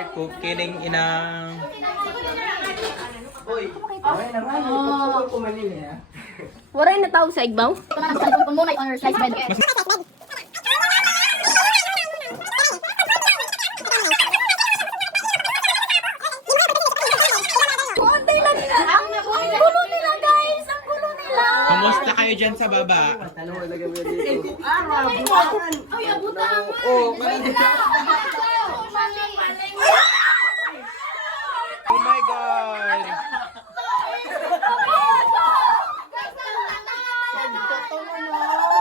undercook, kining inang... Uy, okay naman. Ito ko Manila. Waray na tawag sa igbaw. Ito na lang, salpon ko muna yung slice bread. Kuntay lang nila. Ang gulo nila, guys. Ang gulo nila. Kumusta kayo dyan sa baba? Ay, abutang. Oh my God!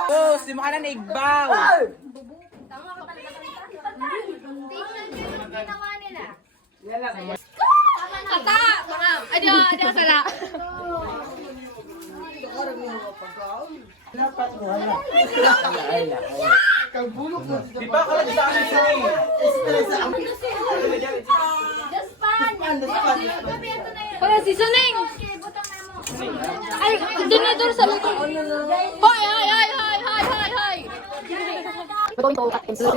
Oh, si mga na igbaw! Ada salah. Di ba ka lang sa amin siya eh? Wala si Suneng. Ay, dinidor sa luto. Hoy, hoy. Betul itu kat pensil.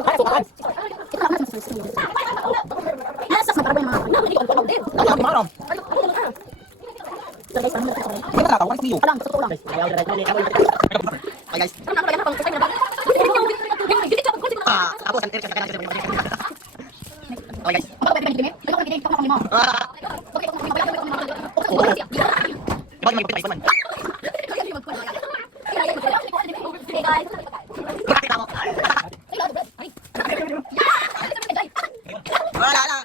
Asas na para may mga. Maram! Kita natawa niyo. Alam, totoo lang. Hi guys. Ako sa internet kasi Hi guys. Bakit may pipay man? Wala na.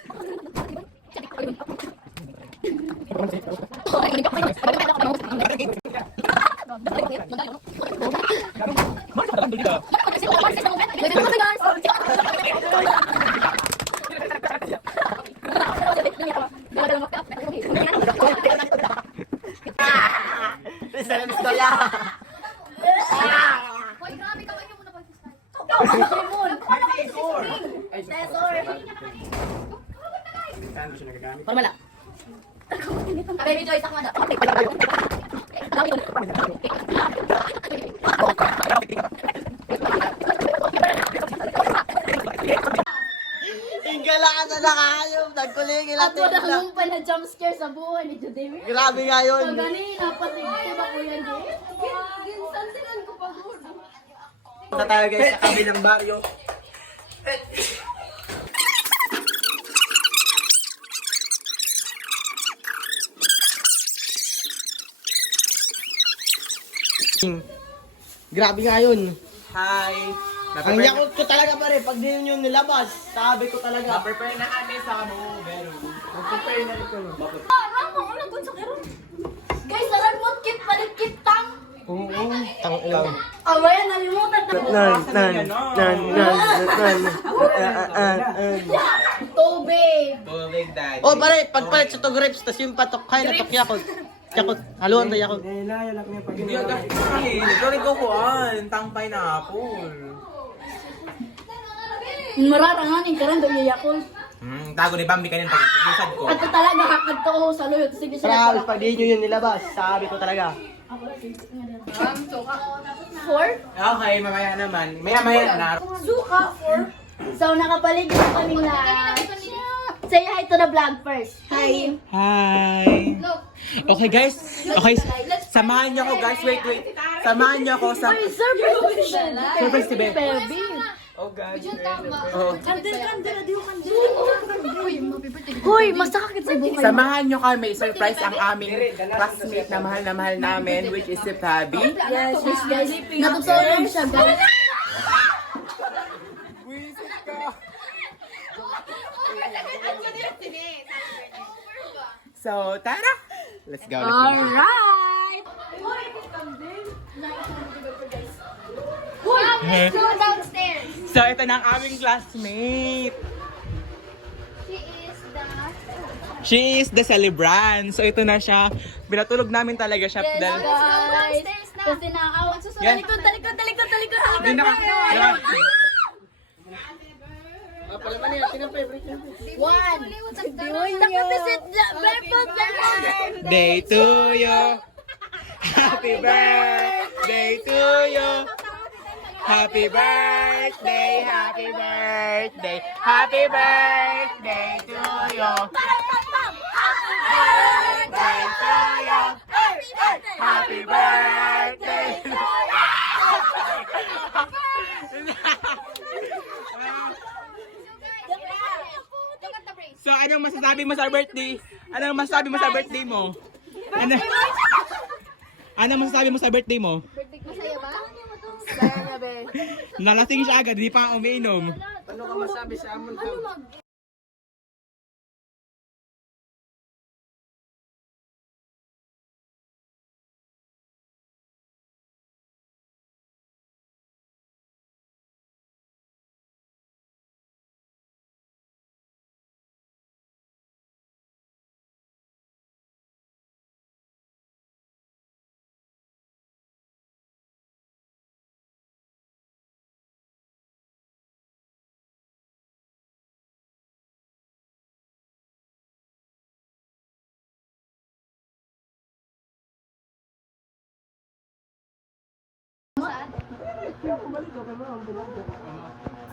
Formala. Baby Joy, sakma na. Ingala ka na kayo. Nagkuligil At natin. wala nung pa na jump scare sa buhay ni Judemy. Grabe nga yun. So ganina, patigil ako yan. Ginsantinan ko pa gulo. Punta tayo guys sa kabilang baryo. Grabe nga yun. Hi. Ang yakot ko talaga pare, pag din yun nilabas, sabi ko talaga. Prepare na kami sa Movero. Prepare na rin ko. Ramo, ano dun sa kero? Guys, sarag mo kit, palit kit tang. Oo, tang ilang. Away, nalimutan Tubig. Tubig dad. Oh pare, pagpalit sa to grapes, tas yung patok kaya natok yakot. Yakot, haluan tayo yakot. Hindi ako kasi. Sorry ko kuan. Tang pineapple. Mararanganin ka rin daw yayakol. Tago ni Bambi kanina pag-isad ko. At talaga hakad to sa luyot. Sige, sige. Proud, pag di nyo yun nilabas, sabi ko talaga. 4? Okay, mamaya naman. Maya na. Suka 4. So, nakapaligid kami na. Say hi to the vlog first. Hi. Hi. Okay guys. Okay. Samahan niyo ako guys. Wait. Samahan niyo ako sa Surprise TV. Oh God. Oh. Hoy, masakit sa buhay. Samahan niyo kami. Surprise ang aming classmate na mahal namin, which is si Fabi. Yes, guys. Natutulog siya, guys. So, tara! Let's go. Alright! Let's go downstairs. So, ito na ang aming classmate. She is the celebrant. So, ito na siya. Binatulog namin talaga siya. Yes, dahil- guys. Kasi nakakawan. Yan. Talikod. Hindi na yan. One. Tapos is barefoot. Day to you. Happy birthday to you. Happy birthday, happy birthday, happy birthday to you. Happy birthday to you. So, anong masasabi mo sa birthday? Anong masasabi mo sa birthday mo? Anong masasabi mo sa birthday mo? Masaya ba? Nalasing siya agad, di pa umiinom. Ano ka masabi sa amon ka?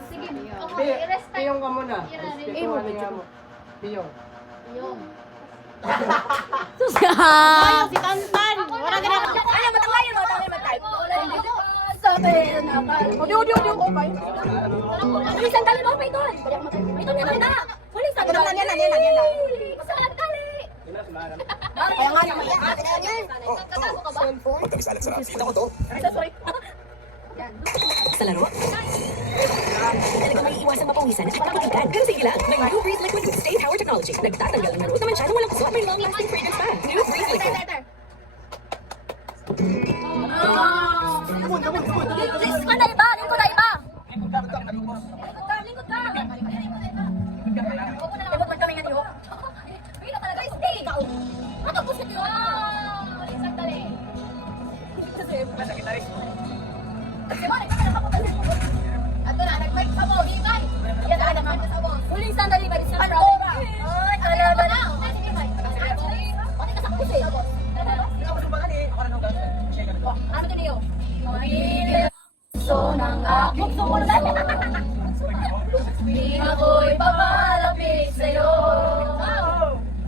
Sige, okay, i-restart. Piyong ka muna. Piyong. Ayaw si Tantan! Wala ka na! Ayaw, matangayan mo! Mag-type! Sabi na ka! Odi, okay. Isang dali mo pa ito! Ito na kita! Wala isang dali! Yan na! Masarap dali! Kaya nga naman yan! Katago ka ba? Magkabis Alex Sarap. Kita ko to. Sorry! Sa laro? Talaga may iwasan mapawisan at mapapagigad. Pero sige lang, may New Breeze Liquid with Stay Power Technology. Nagtatanggal ang laro naman siya na walang kuso at may long-lasting fragrance pa. New Breeze Liquid. Lingkod na iba! Lingkod ka! Lingkod man kami nga niyo. Bila talaga, stay! Ano po sa niyo? Isang dali. Ato na, nag-mic pa mo, di ba? Yan na, nag-mic sa mo. Huling sandali ba? Sa Pandora. Ay, talaga na. Pati ka sa kusi. Ano to niyo? So ng aking sumulat. Di ako'y papalapit sa'yo.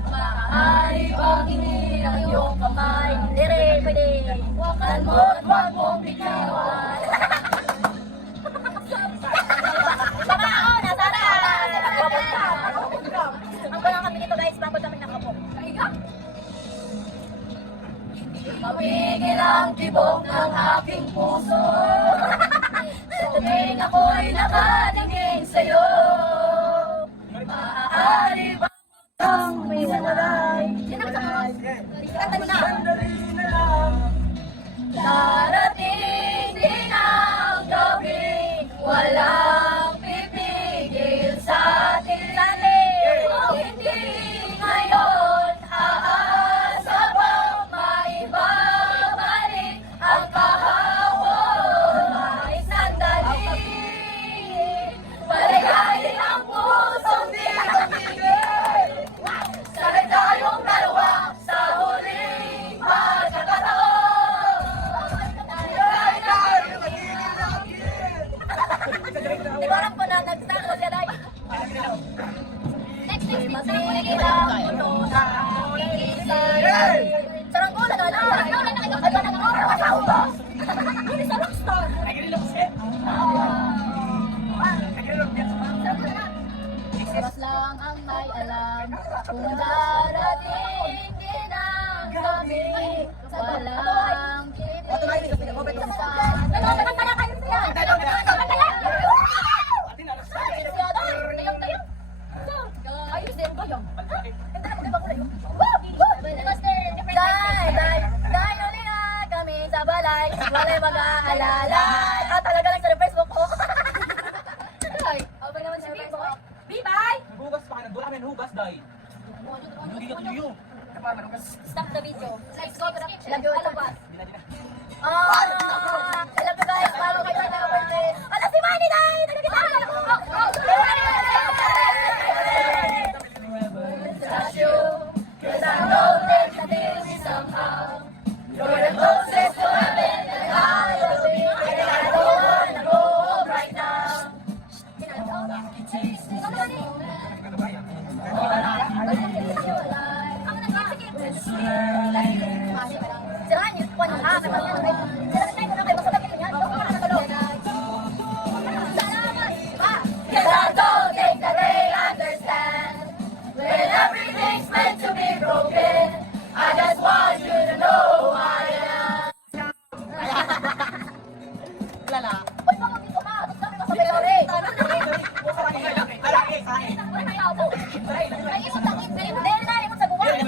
Maaari bang hinirang iyong kamay? Hindi rin pwede. Wakan mo at wag mong bitiwan. Ang walang kami nito guys, bago kami nakapok. Mapigil ang tibok ng aking puso. Sa tuwing ako'y nakatingin sa'yo. Maaari ba ang may walay? Kanta mo na. Darating din ang gabi, walang pipigil sa atin. Hindi ngayon aasa pang maibabalik ang kahapon. May sandali, palayain ang pusong di magigil. Sanay tayong dalawa sa huling pagkakataon. Di ba alam ko na nagtako siya dahil? Next, masigil ang mundo na isa. Saranggola na lang. Saranggola na ikaw. Ano na ikaw? Asaw ba? Hindi sa rockstar. Oras lang ang may alam kung darating din ang gabi sa walang pipigil sa Nagkakanta kayo siya! Ayos din ba yun? Dahil uli na kami sa balay, walay mag-aalala. Talaga lang sa Facebook ko. Ay, abang naman sa Facebook ko. Bye-bye! Hugas pa ka na. Wala kami hugas dahil. Hindi ka tuyo. Stop the video. Let's go to the Alabas. I love you guys. Follow kayo sa mga birthday. Alam si Manny dahil! Nagkita! Touch you, 'cause I know that you feel me somehow. You're the closest to heaven that I will be. And I don't wanna go home right now. Ay, imot lang. Dahil na, imot sa buwan.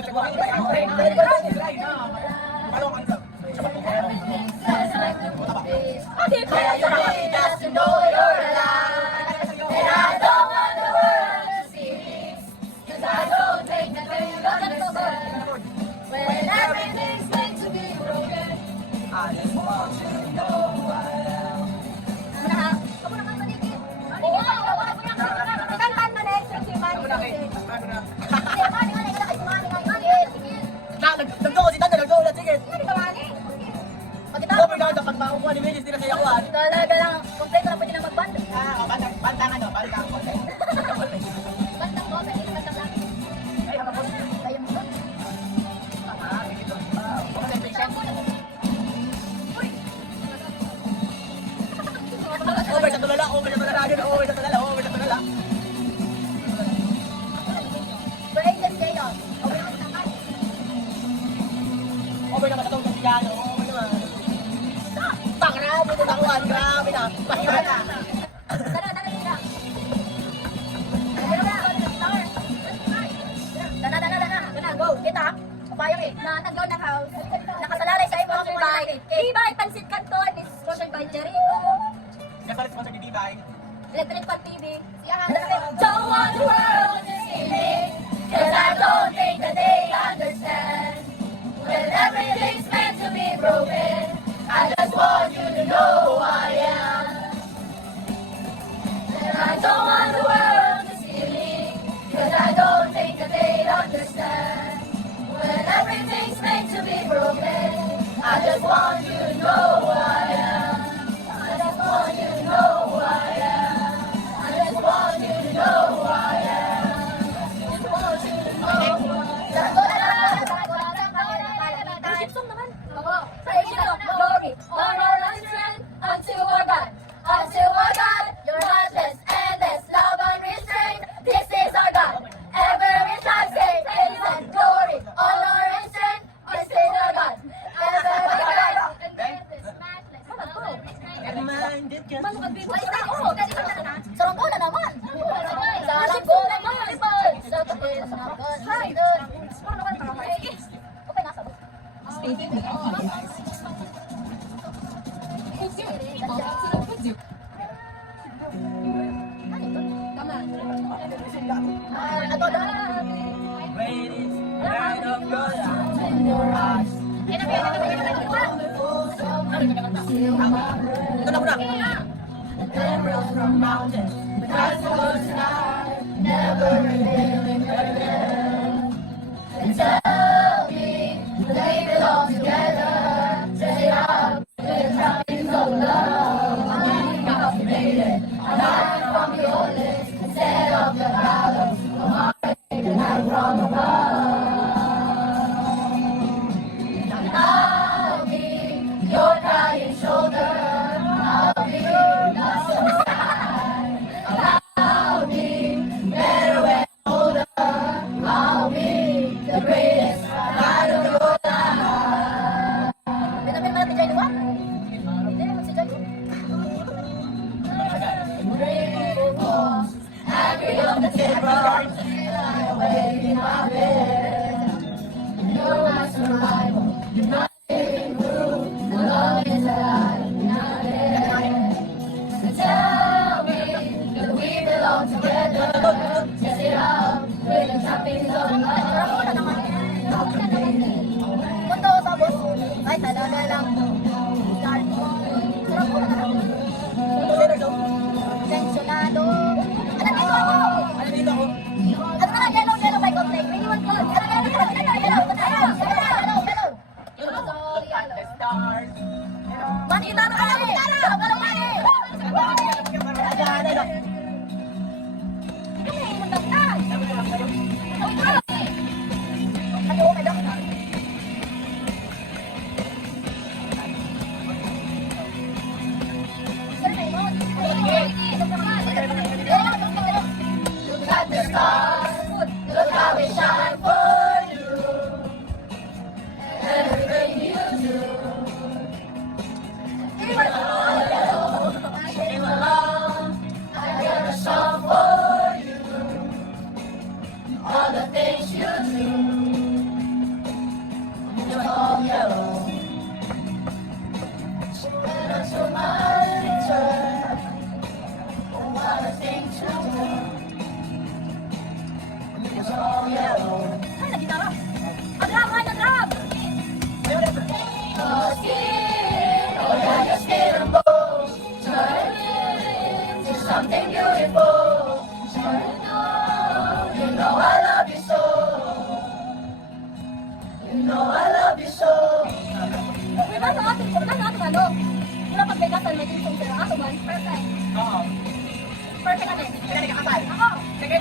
Ate, kaya yung just to know you're alive. And I don't want the world to see me. 'Cause I don't think that they're gonna burn. When everything's meant to be broken, I just want you to know who I am. Kamu na kan maligid. Oo, kantan man eh, si Manny. Si Manny, Manny, kay Manny, sige. Nagdo si Tanda, nagdo na sige. Hindi ka Manny. Pagkita. Oh my God, kapag makukuha ni Melis, sila sa yakuan. Talaga lang, kompleto na pwede na mag-band. Bantang ano, bantang ko. Bantang ko, sa inyo, bantang lang. Kaya mo doon. Over sa tulala, over sa tulala, over sa tulala, over sa tulala. Breakless chaos. Okay, ang tangkad. Over naman sa tong Sigano, over naman. Grabe na nakuhan, grabe na. Mahirap na. Tara, tira. Tara, go. Kita, kapayang eh. Natanggaw na house. Nakasalalay sa ibang bahay. Ibay, Pansit Canton is sponsored by Jericho. Never sponsor ni Bibay. Electric Pan TV. Don't want the world to see me, 'cause I don't think that they understand. When everything's meant to be broken, I just want you to know who I am. And I don't want the world to see me, 'cause I don't think that they understand. When everything's meant to be broken, I just want you to know who I am. I just want you to know who I am. I just want you to know who I am. I just want you to know who I am. Praise the glory, honor and strength unto our God. Unto our God, your heartless, endless love and restraint. This is our God. Ever is our state, praise and glory, honor and strength. This is our God. Ever is our God. Minded just Sarang bola naman. Sarang bola naman. Okay na sabot. Ladies, kind of your eyes in your eyes. Ito na muna. Emeralds from mountains, the castles sky, never revealing their end. And tell me they belong together. Say I'm with trappings of love. I'm captivated, and I'm from the oldest. Instead of the ballads of my and I'm from above. I'll be your crying shoulder. I'll be your blossom side. I'll be better when older. I'll be the greatest light of your life. Pinapin mo natin dyan, di ba? Hindi, magsi-dyan. Grateful for every of the teardrops I awake in my bed. You're my survival. You're my living proof. The love is alive. Not dead. And tell me that we belong together. Dress it up with the trappings of love. Punto sa bus. Ay, talaga lang. Start mo. Sarap ko na lang. Tensionado. Ano dito ako? Ano dito ako? Ano na lang, yellow by contact. Miniwan ko. Yellow. all the things you do. You're all yellow. Surrender to my return. All the things you do. You're all yellow. Ay, nagitara. Adrap, ay, adrap! Your skin, oh yeah, your skin and bones turn into something beautiful. You know I love you so. You know I love you so. Diba sa ating ano? Diba pag may kasal, may tinsong sila. Ato man, perfect. Oo. Perfect kami. Kaya nagkakasal. Ako. Sige.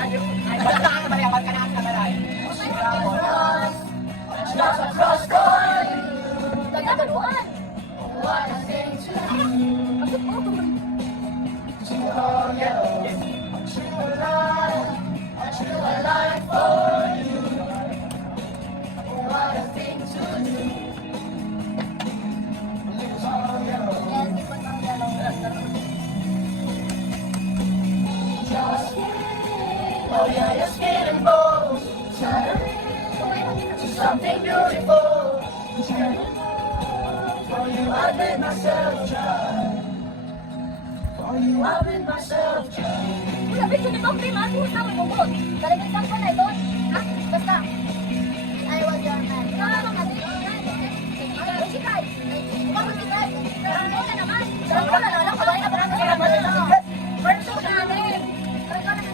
Ay, basta ka na ba yan? Ka na ka na rin. Just across the line. Nagkakaluan. What a thing to do. Oh, yeah. True alive for you. What a thing to do. Your skin, oh yeah, your skin and bones turn to something beautiful. For you, I made myself try. For you, I made myself try. Wala, bitch, yun ito, Pim, ano sa akin bubot? Talagitang ko na ito. Ha? Basta. I was your man. Si Kai. Ikaw mo si Kai. Pero ka naman. Pero ka na lang. Kawai na parang ka naman. Pero ka namin. Pero ka naman.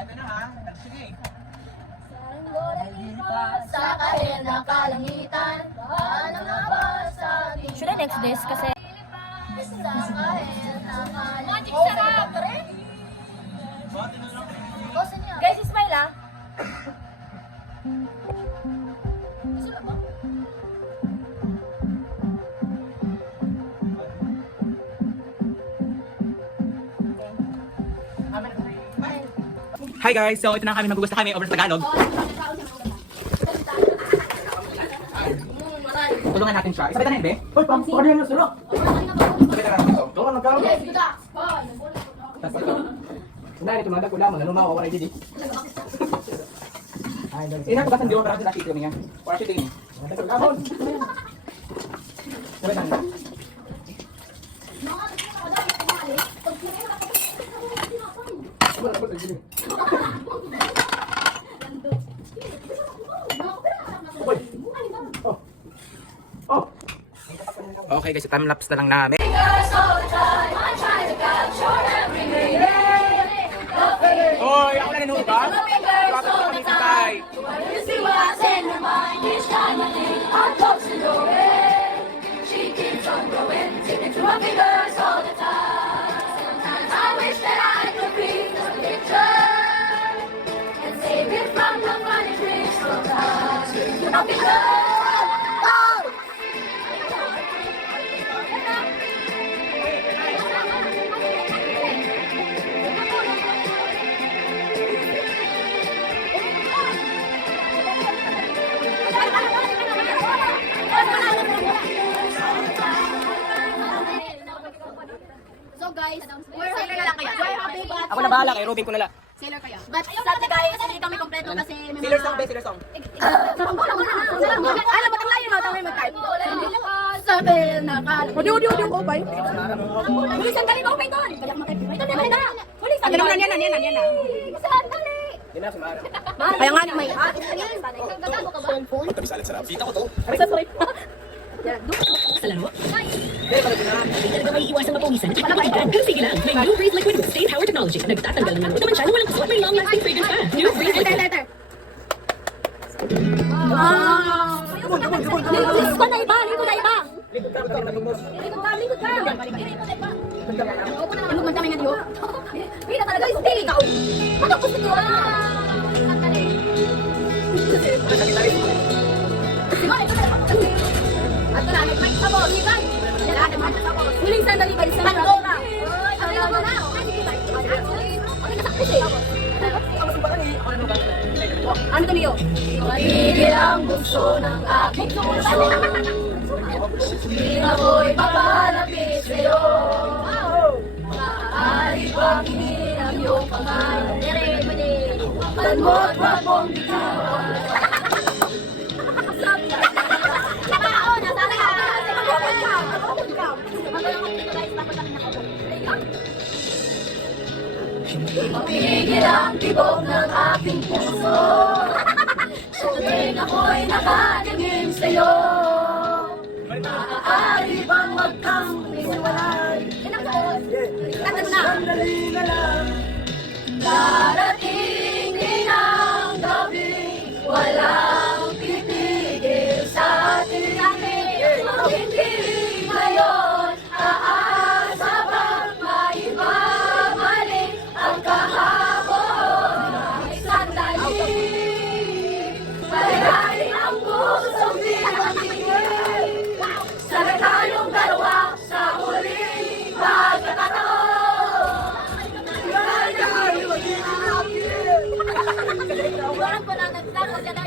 Eto na ha. Sige. Sa kahit na kalangitan, paano nga ba sa ating Should I next this? Kasi sa kahit na kalangitan? Magic sarap! guys, smile ah. Sila ba? Hi guys! So ito na kami, magugusta kami over sa Tagalog. Tulungan natin siya. Isabay ka na yun, be? Hoy, pang, pang yan yung sulo. Isabay ka na natin ito. Tulungan ng karoon. Yes, good luck. Tapos ito. Dahil ito, mandag ko lamang. Ano mawawala yung didi? Inakabasan di ko para sa sitio niya. Para sitio niya. Mandag ko lamang. Isabay ka na. Okay guys, time lapse na lang namin. Hoy, ako na nanood ba? Bakit ko kami sabay? You see what's in her mind each time I think I'm close to your head. She keeps on growing, sticking to my fingers all the time. Sometimes I wish that I could read the picture and save it from the funny tricks from God. You're not So guys, we're sailor na lang kaya. Ako na bahala kay Ruben ko na lang. Sailor kaya. But sabi guys, hindi kami kompleto kasi may Sailor song, be, sailor song. Alam mo, tanglayin mo, tanglayin mo type. Sabi na kala. Odi, ko ba? Huli, sandali ba, doon. Kaya kumakit. Ito na. Huli, sandali. Yan na. Sandali. Hindi na, sumara. Kaya nga may gagago ka ba? Cellphone? Dito ko to. Sorry. Sa laro? Hindi talaga may iwasang mapawisan at palapahigan. Pero sige lang, may New Breeze Liquid with Stay-Power Technology. Nagtatanggal ng laro naman siya na walang kusot. May long-lasting fragrance pa. New Breeze Liquid. Letter. Likod ko na iba. Likod ka. Ano man kami nga diyo? Pila talaga stay ka. Ano gusto niyo? At wala, nag-mic sa boss. Sigay. Wala, nag-mic sa boss. Huling sandali ba? Pandora. Ano to niyo? Matigil ang bukso ng aking puso. Di ako'y papalapit sa'yo. Maaari bang hingin ang iyong kamay? Tan mo't wag mong bitawan. Mapigil ang tibok ng aking puso. Sa tuwing ako'y nakatingin sa'yo. Maaari bang magkang hiwalay? Sandali na lang. Darating din ang gabi, walang titigil sa ating langit. Hindi ngayon aasa bang maibabalik ang kahapon? Sandali, bayarin ang pusong pinakingin. Sabi tayong dalawa sa huling pagkakataon. Orang ko na nagtako siya na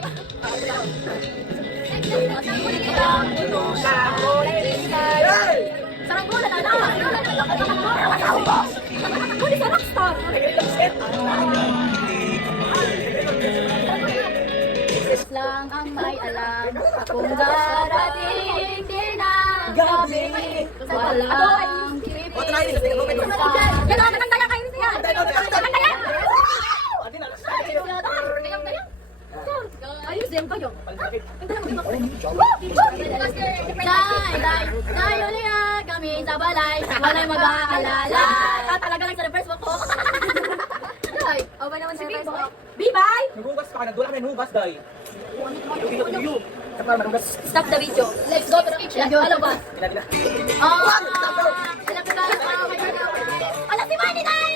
saranggola na naman. Huli sa rockstar. Isis lang ang may alam kung darating din ang gabi. Walang pipigil. Yan o, nakantayan kayo siya. Nakantayan! Ayos din kayo. Day, uliya kami sa balay. Walay mag-aalala. Talaga lang sa first walk ko. Day, okay naman si Facebook. Bye-bye! Naghugas pa ka, nagdula kami naghugas, day. Stop the video. Let's go to the kitchen. Hello, boss. Alam si Manny, day!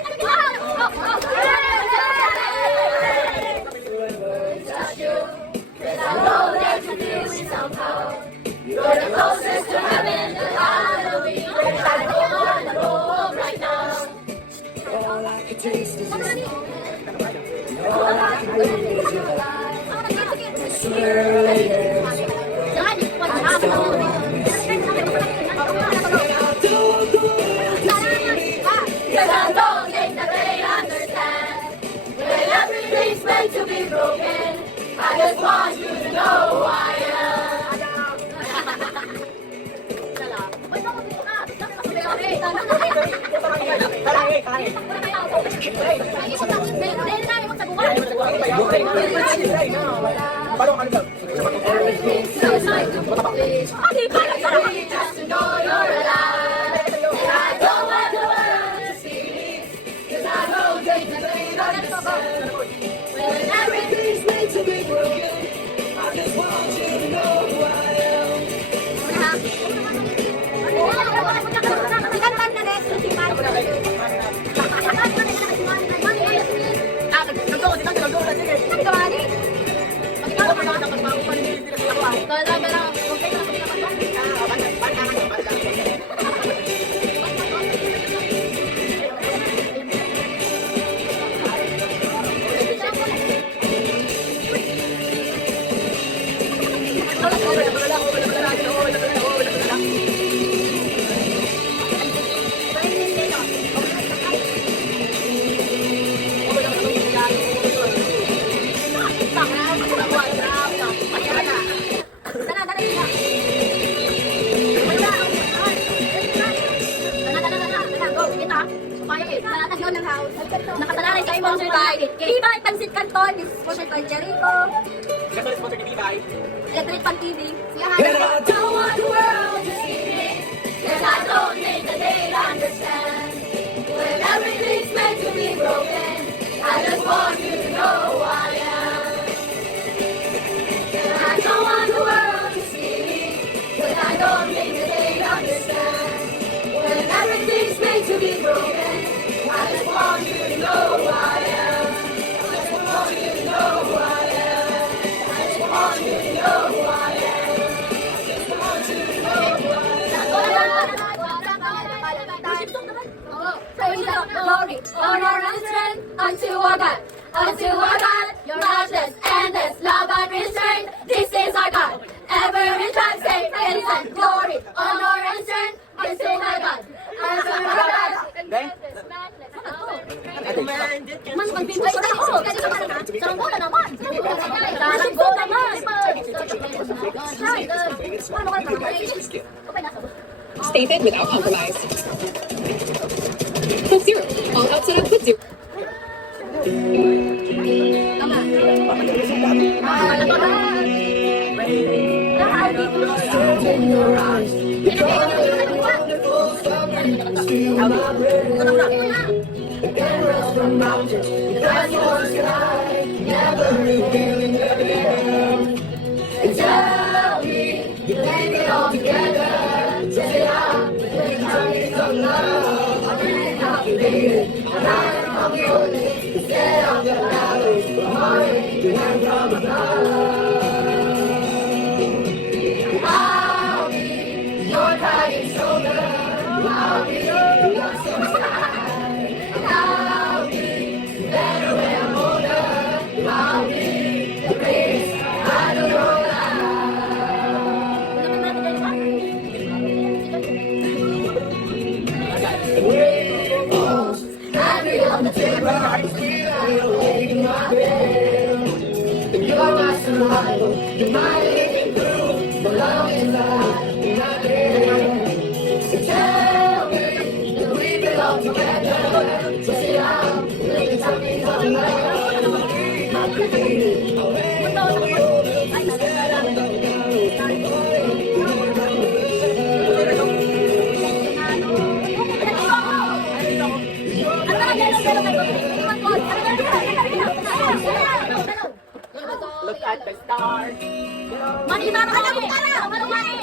I know that you feel it somehow. You're the closest to heaven that I'll be. I don't wanna go home right now. All I can taste is this. Cause I don't think that they understand. When everything's meant to be broken, I just want you to know who I am. Just to know you're alive. And I don't want the world to see me. 'Cause I don't think that they understand. When everything's meant to be broken, I just want you to know who I am. Nakasalalay sa sponsor by Bibay Pansit Canton, is sponsored by Jericho, Sponsor ni Bibay. Electric Pan TV. And I don't want the world to see me, 'cause I don't think that they'd understand. When everything's meant to be broken, I just want you to know who I am. And I don't want the world to see me, 'cause I don't think that they'd understand. When everything's meant to be broken, I just want you to know who I am. I just want you to know who I am. I just want you to know who I am. I just want you to know who I am. Praise the glory, honor and strength unto our God. Unto our God, your matchless, endless love and restraint. This is our God. Every time say praise and glory, honor Stay fit without compromise. Coke Zero. All out setup with Zero. Look at the stars. Mani, mama, alam mo, tara! Mani!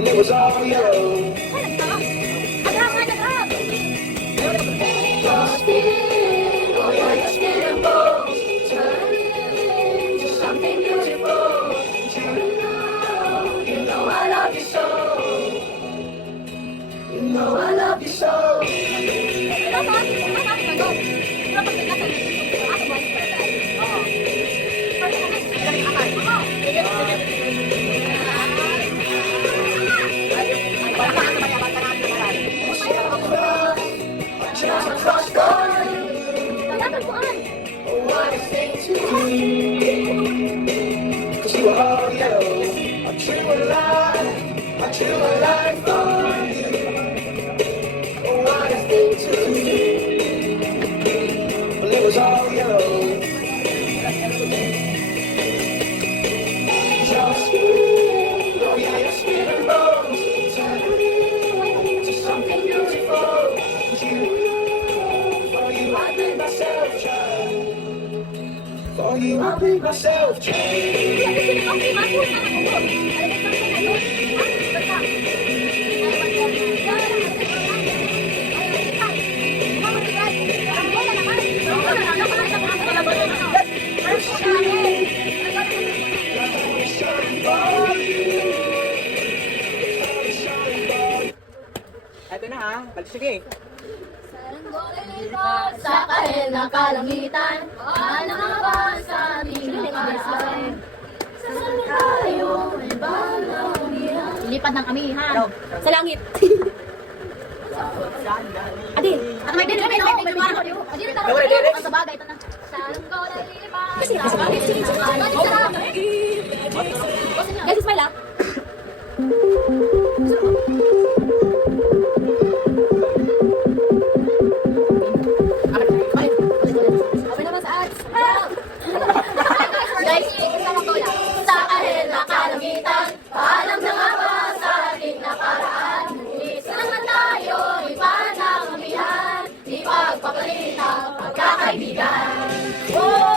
It was all yellow. Cause you were all yellow. I drew a line for you. Oh, what a thing to do. Well, it was all yellow. Your skin, oh yeah, your skin and bones turning into something beautiful. For you, I made myself try. For you, I made myself try. Ito na ha. Sige. Sa kahit na kalamitan, paano nga ba sa ating lupasan? Saan tayo may balamihan? Lipad ng amihan. Sa langit. Adi, at may din, may dumano. Adi, rin taro. Ang sabagay, ito na. Saan ko na lilipad? Guys, smile ah. Guys, kasama ko lang. Sa kahit na kalamitan, paalam na nga ba sa ating naparaan? Isa naman tayo, iba ng amihan, ipagpapalit ang pagkakaibigan. Whoa!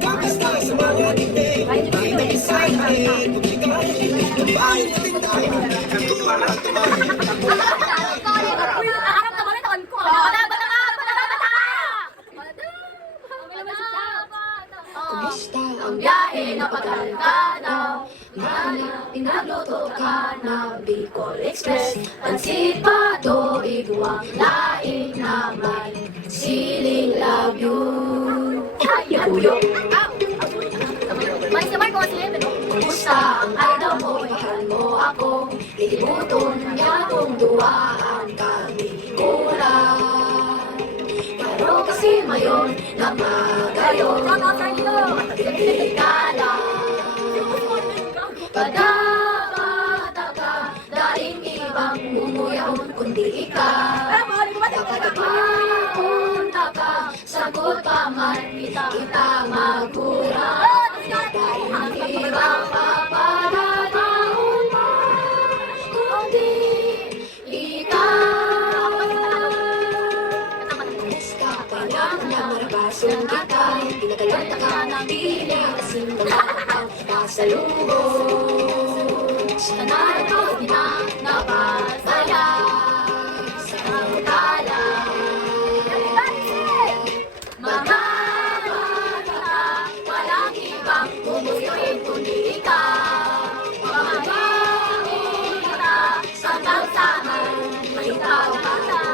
Basta sa mga dibdib, ay nag-excited. Publikahin, bahay na tindahan. Tumalang tumalang. Harap na kami taon ko. Kumusta ang biyahe na pagalgadaw? Pinagluto ka ng Bicol Express. Pansit pato, iguang laing na may siling labyog. Yakuyo. Manis naman ko kasi kumusta ang araw mo? Ihan mo ako. Ilibuton ng yatong duwaan kami kulang. Pero kasi mayon na magayon. Hindi ka lang. Padamata daing ibang mumuyahon kundi ikaw. Dapat maunta ka, sagot pa man kita magkurang. Dahil ang ibang papadadaon pa, kundi ikaw. Basta pa lang na marabasong kita, pinagalanta ka ng piling kasing ang pasalubong. Sa narito na napasaya sa utala. Mga bata, walang ibang bumuyoin kundi ikaw. Mamamangin kita, samang-samang malitaw ka na.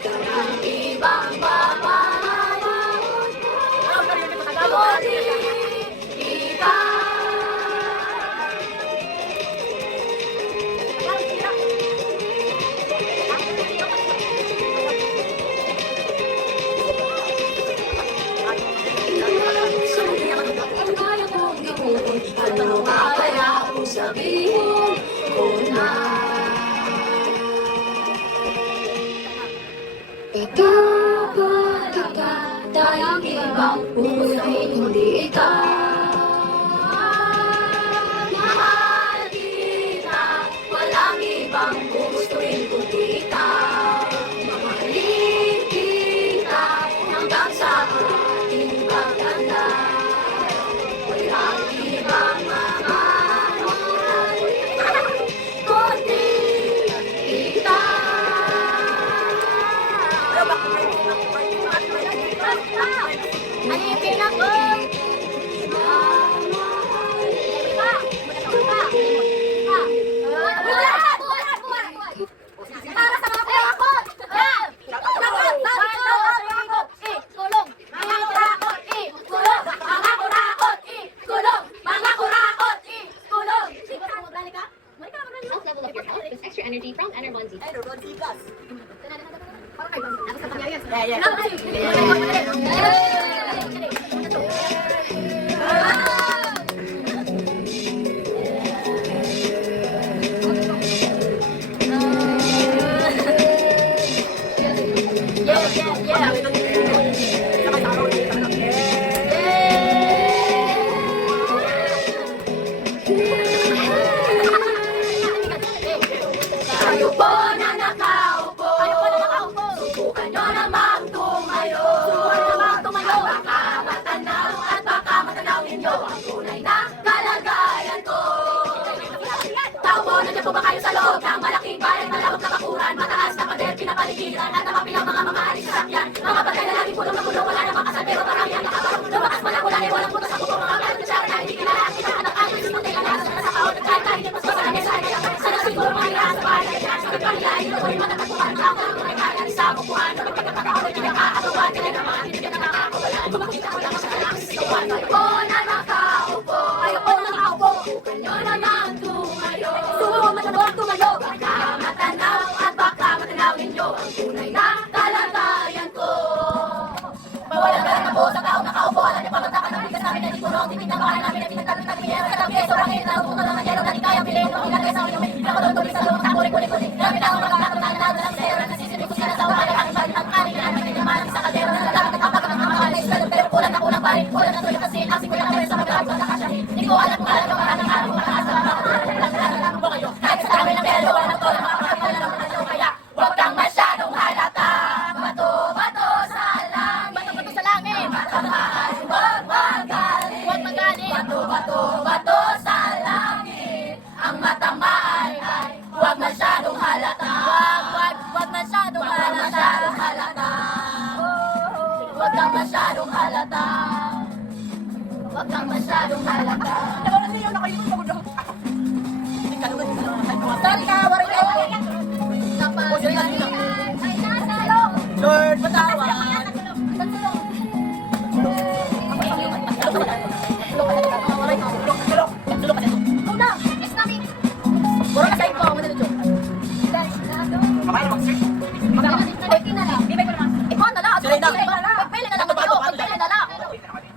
Karang ibang papahalaon mo, kundi ikaw. Ano ba kaya kung sabihin ko na? Dapat ka tayong ibang umuyoin hindi ikaw. Mahal kita, walang ibang gugustuhin kundi ikaw. Mamahalin kita hanggang sa ating pagtanda. Walang ibang mamahal kundi ikaw. Ano yung pinako? Para sa mga kurakot! Kulong! Mga kurakot! Kulong! Mga kurakot! Kulong! Mga kurakot! Kulong! Health level of your health with extra energy from Enerbonzi. Kayo po na nakaupo. Subukan nyo namang tumayo. At baka matanaw, at baka matanaw ninyo ang tunay na kalagayan ko. Taupo, nandiyan po ba kayo sa loob ng malaking bayan, malawak na bakuran, mataas na pader, pinapaligiran, at nakapilang mga mamahali sa sakyan. Mga patay na laging pulong na pulong, wala namang kasal, pero parang yan nakabarong. Lumakas man ang ulan, eh walang putas ako po, mga meron na siya, na hindi kinalaan kita. Anak-anak, sinutay ka lahat, sa kaon, at kahit hindi pa sa lamesa, ay kaya sana siguro mga hiraan sa bahay, ay sa kanila, ay ito ay matatapuan, ako ay kaya sa bukuan, na magpagkakataon, ay kinakaatawan, kaya naman, hindi ka nakakawalan, kumakita ko lang sa kalang sisigawan. Kayo po na nakaupo, kayo po na nakaupo, subukan nyo naman tumayo. Subukan matanaw, tumayo, baka matanaw, at baka matanaw ninyo ang tunay na kalagayan ko. Mawalang galang na po sa taong nakaupo, alam niyo pamantakan ng bigas namin na di tulong, titig na baka namin na pinagtagod na pinero, sa lang keso, rangin na upo na ng yelo, na di kayang bilhin, kung ilagay sa ulo, pinakadol-tuloy sa loob, takuli-kuli-kuli, grabe na ako magkakatunan na ng zero, nasisinig ko sila sa umahay, aking balik ang kanin, na namin naman sa kaldero, na nalagat at apak ng mga kalis, pero kulang na kulang pa rin, kulang na tuloy kasi, asin ko lang sa magkakaroon sa nakasyahin, hindi ko alam kung alam ka parang araw, mataas na mga kahit sa dami ng pelo, wala na to, na makakakita na naman ang kaya, huwag kang masyadong halata. Huwag kang masyadong halata. Sorry ka, wari ka. Lord, patawad.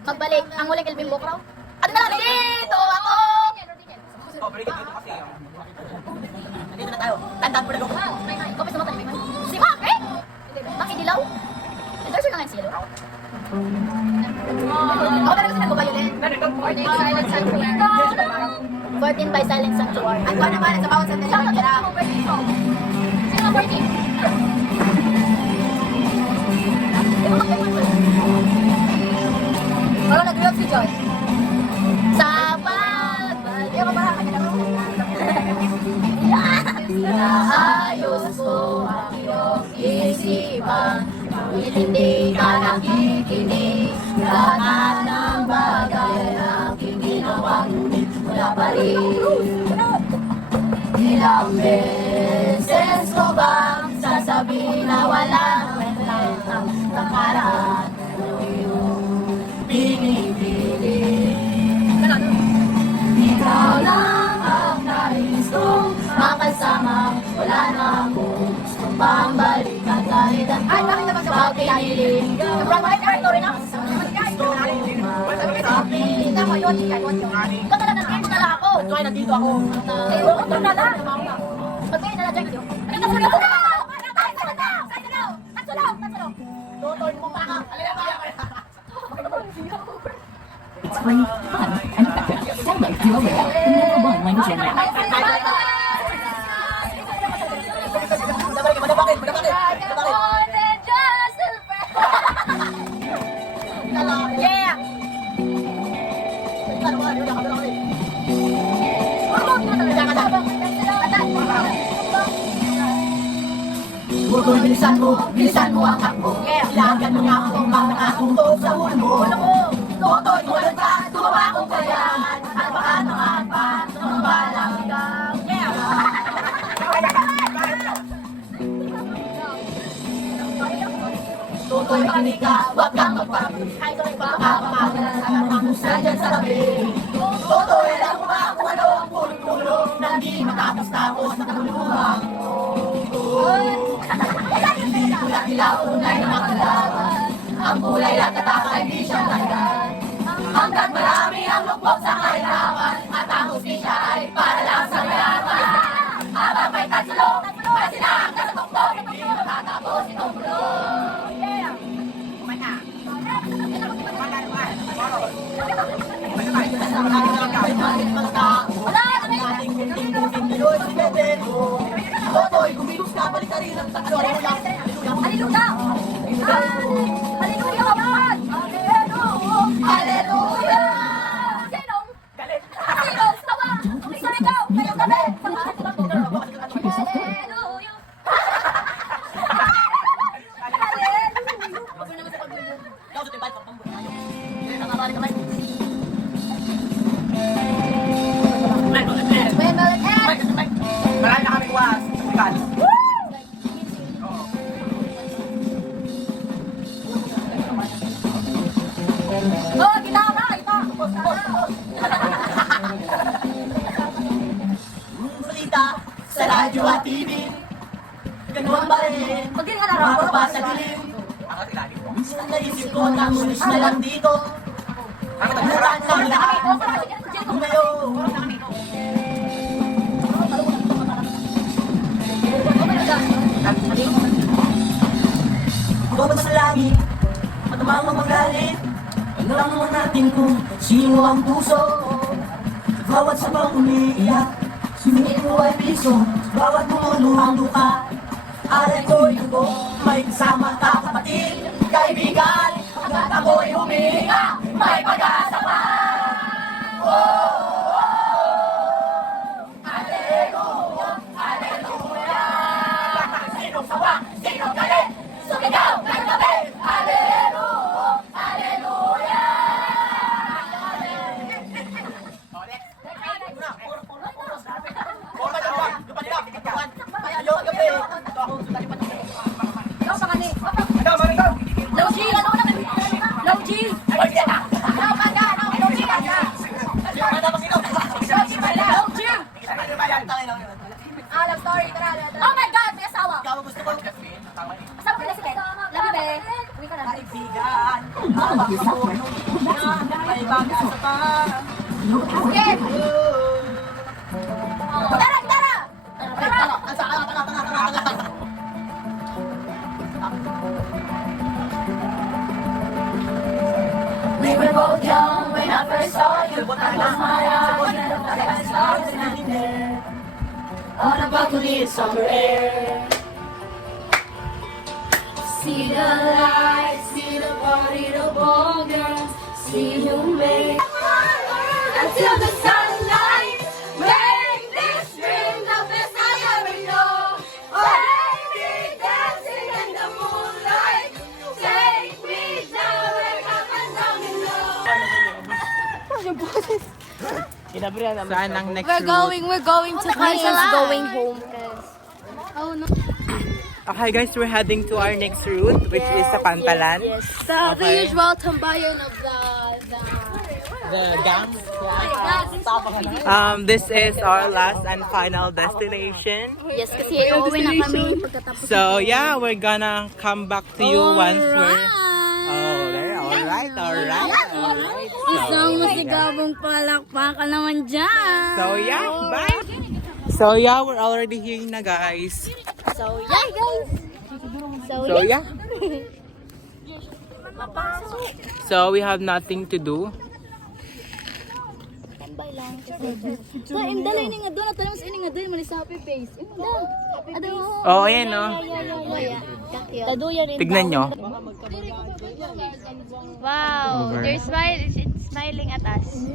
Magbalik ang huling Elvin Bokraw. Ano na lang dito ako? Oh, balik dito kasi. Dito na tayo. Tandaan mo na doon. Kopis naman tayo. Si Ma'am, eh? Bakit dilaw? Endorser na nga yung silo. Ako talaga sila ko ba yun eh? 14 Silent Sanctuary. 14 by Silent Sanctuary. Ay, kung naman, sa bawat sandali lang nila. Sino ang 14? Parang nag-react si Joy. Sa pagbalik. Yung kabahan kanya lang. Naayos ko ang iyong isipan. Hindi ka nakikinig. Lahat ng bagay na aking ginawa, ngunit wala pa rin. Ilang beses ko bang sasabihin na wala nang nakaraan? Pinipili. Ikaw lang ang nais kong makasama. Wala na akong gustong pambalik at kahit ang pagpiniling. Sobrang white art, rin ako. Sabi na mo yun, ikaw na lang nag-game na lang ako. Ito ay nandito ako. Ito na lang. Mag-game na lang dyan kayo. Ano na sulit? Tutoy mo pa ka. It's free, fun, and effective. Download Duo Radio, the number one language learning app. Yeah! Tutoy, bilisan mo ang takbo. Ilagan mo nga ako ang mga nakatutok sa ulo mo. Tutoy, tulad ka, tumawa akong kayaan. At baka naman pa, tumabalang ikaw. Tutoy, makinig ka, huwag kang magpapit. Baka mamagalan sa kapamusta dyan sa tabi. Tutoy, alam mo ba kung ano ang pulong-pulong na di matapos-tapos na kaluluhan mo? Hindi ko lang tunay na makalaman. Ang kulay at tataka hindi siyang dahilan. Hanggat marami ang lukbok sa kahirapan, at ang hustisya ay para lang sa mayaman. Habang may tatsulong, may sinahang ka sa tuktok, hindi matatapos itong mulo. Totoy, kumilos ka, balik ka rin ang tatlo. Hallelujah! Hallelujah! Hallelujah! Sinong galit? Sinong sawa? Sumikaw ngayong gabi! Hallelujah! Marami na kami kuwas. Ikaw. Oh, gitara! Iba! Balita sa radyo at TV. Ganun ba rin? Pagkiri ka na raw. Mga pa sa dilim. Minsan naisip ko na mulis na lang dito. Murang ng lahat. Ngayon. Bumaba sa langit, matamang magalit. Ano lang naman natin kung sino ang puso. Bawat sabang umiiyak, sumingin mo ay piso. Bawat bumuluhang luka, aral ko'y dugo. May kasama ka kapatid, kaibigan. Hanggat ako'y humihinga, may pag-asa pa. Sinong sawa, sinong galit, sumigaw ng gabi. Hallelujah, Tara, tara! Tara! We were both young when I first saw you. I closed my eyes and looked at the stars standing there on a balcony in summer air. See the lights, see the party, the ball girls, see you make until the sunlight. Make this dream the best I ever know. Baby, dancing in the moonlight. Take me down where heaven down below. Saan ang next We're route? going to Kaisa's going home. Oh no. Okay guys, we're heading to our next route, which is sa Pantalan. Yes. The Okay. usual tambayan of The gang. This is our last and final destination. Yes, kasi uuwi na kami pagkatapos. So yeah, we're gonna come back to you once we're... Oh, there. Alright. Isang masigabong palakpakan naman dyan. So yeah, bye! So yeah, we're already here na guys. So yeah, guys. So yeah. So we have nothing to do. Tambay lang. So, imdalay ni nga doon. At alam sa ini nga doon. Manis happy face. Imdal. Oh, ayan no. Taduyan rin. Tignan nyo. Wow, they're smiling at us.